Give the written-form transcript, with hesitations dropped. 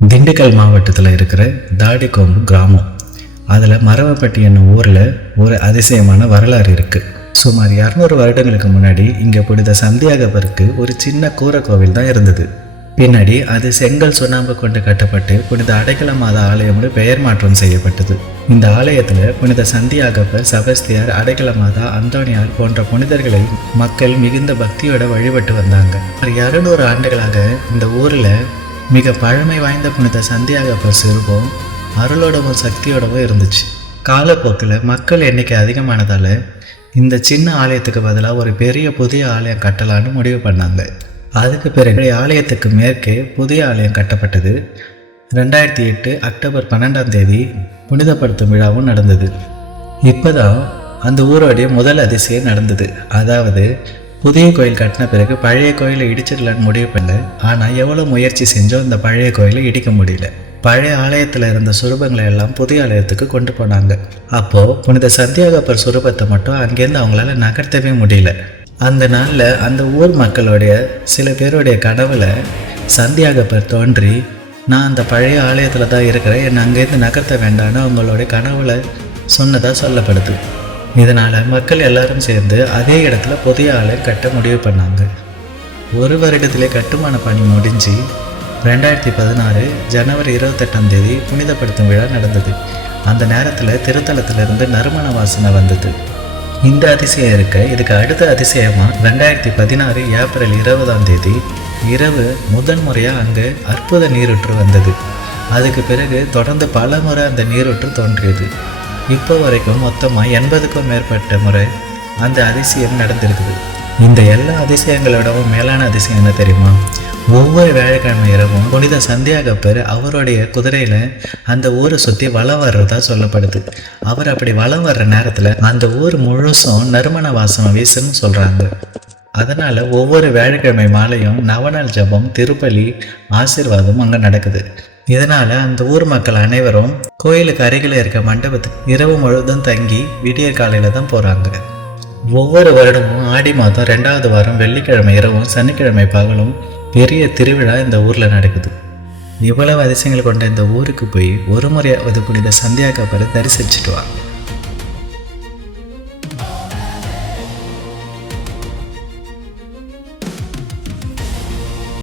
திண்டுக்கல் மாவட்டத்தில் இருக்கிற தாடிக்கொம்பு கிராமம். அதில் மரவப்பட்டி என்னும் ஊரில் ஒரு அதிசயமான வரலாறு இருக்குது. சுமார் 200 வருடங்களுக்கு முன்னாடி இங்கே புனித சந்தியாகப்பருக்கு ஒரு சின்ன கூரை கோவில் தான் இருந்தது. பின்னாடி அது செங்கல் சுண்ணாம்பு கொண்டு கட்டப்பட்டு புனித அடைக்கல மாதா ஆலயம்னு பெயர் மாற்றம் செய்யப்பட்டது. இந்த ஆலயத்தில் புனித சந்தியாகப்பர், செபஸ்தியார், அடைக்கல மாதா, அந்தோனியார் போன்ற புனிதர்களை மக்கள் மிகுந்த பக்தியோட வழிபட்டு வந்தாங்க. 200 ஆண்டுகளாக இந்த ஊரில் மிக பழமை வாய்ந்த புனித சந்தியாகப்பர் சிறுபம் அருளோடவும் சக்தியோடவும் இருந்துச்சு. காலப்போக்கில் மக்கள் எண்ணிக்கை அதிகமானதால் இந்த சின்ன ஆலயத்துக்கு பதிலாக ஒரு பெரிய புதிய ஆலயம் கட்டலான்னு முடிவு பண்ணாங்க. அதுக்கு பிறகு ஆலயத்துக்கு மேற்கே புதிய ஆலயம் கட்டப்பட்டது. 2008 அக்டோபர் 12 புனிதப்படுத்தும் விழாவும் நடந்தது. இப்போதான் அந்த ஊரோடைய முதல் அதிசயம் நடந்தது. அதாவது புதிய கோயில் கட்டின பிறகு பழைய கோயிலை இடிச்சிடலான்னு முடிவு பண்ணல. ஆனால் எவ்வளோ முயற்சி செஞ்சோ இந்த பழைய கோயிலை இடிக்க முடியல. பழைய ஆலயத்தில் இருந்த சுரூபங்களை எல்லாம் புதிய ஆலயத்துக்கு கொண்டு போனாங்க. அப்போது புனித சந்தியாகப்பர் சுரூபத்தை மட்டும் அங்கேருந்து அவங்களால நகர்த்தவே முடியல. அந்த நாளில் அந்த ஊர் மக்களுடைய சில பேருடைய கனவுல சந்தியாகப்பர் தோன்றி, நான் அந்த பழைய ஆலயத்தில் தான் இருக்கிறேன், என்னை அங்கேருந்து நகர்த்த வேண்டான்னு அவங்களுடைய கனவுல சொன்னதாக சொல்லப்படுது. இதனால் மக்கள் எல்லாரும் சேர்ந்து அதே இடத்துல புதிய ஆலயம் கட்ட முடிவு பண்ணாங்க. ஒரு வருடத்திலே கட்டுமான பணி முடிஞ்சு 2016 ஜனவரி 28 புனிதப்படுத்தும் விழா நடந்தது. அந்த நேரத்தில் திருத்தலத்திலிருந்து நறுமண வாசனை வந்தது. இந்த அதிசயம் இருக்க, இதுக்கு அடுத்த அதிசயமாக 2016 ஏப்ரல் 20 இரவு முதன் முறையாக அங்கே அற்புத நீரூற்று வந்தது. அதுக்கு பிறகு தொடர்ந்து பல முறை அந்த நீரூற்று தோன்றியது. இப்போ வரைக்கும் மொத்தமாக 80க்கும் மேற்பட்ட முறை அந்த அதிசயம் நடந்திருக்குது. இந்த எல்லா அதிசயங்களோடவும் மேலான அதிசயம் என்ன தெரியுமா? ஒவ்வொரு வியாழக்கிழமை இரவும் புனித சந்தியாகப்பர் அவருடைய குதிரையில் அந்த ஊரை சுற்றி வலம் வர்றதா சொல்லப்படுது. அவர் அப்படி வலம் வர்ற நேரத்தில் அந்த ஊர் முழுசும் நறுமண வாசனை வீசுன்னு சொல்கிறாங்க. அதனால் ஒவ்வொரு வியாழக்கிழமை மாலையும் நவநாள் ஜபம், திருப்பலி, ஆசீர்வாதம் அங்கே நடக்குது. இதனால் அந்த ஊர் மக்கள் அனைவரும் கோயிலுக்கு அருகில் இருக்க மண்டபத்துக்கு இரவு முழுவதும் தங்கி விடியற் காலையில் தான் போகிறாங்க. ஒவ்வொரு வருடமும் ஆடி மாதம் 2வது வாரம் வெள்ளிக்கிழமை இரவும் சனிக்கிழமை பகலும் பெரிய திருவிழா இந்த ஊரில் நடக்குது. இவ்வளவு அதிசயங்கள் கொண்ட இந்த ஊருக்கு போய் ஒரு முறையாவது புனித சந்தியாகப்பரை தரிசிச்சுட்டு வா.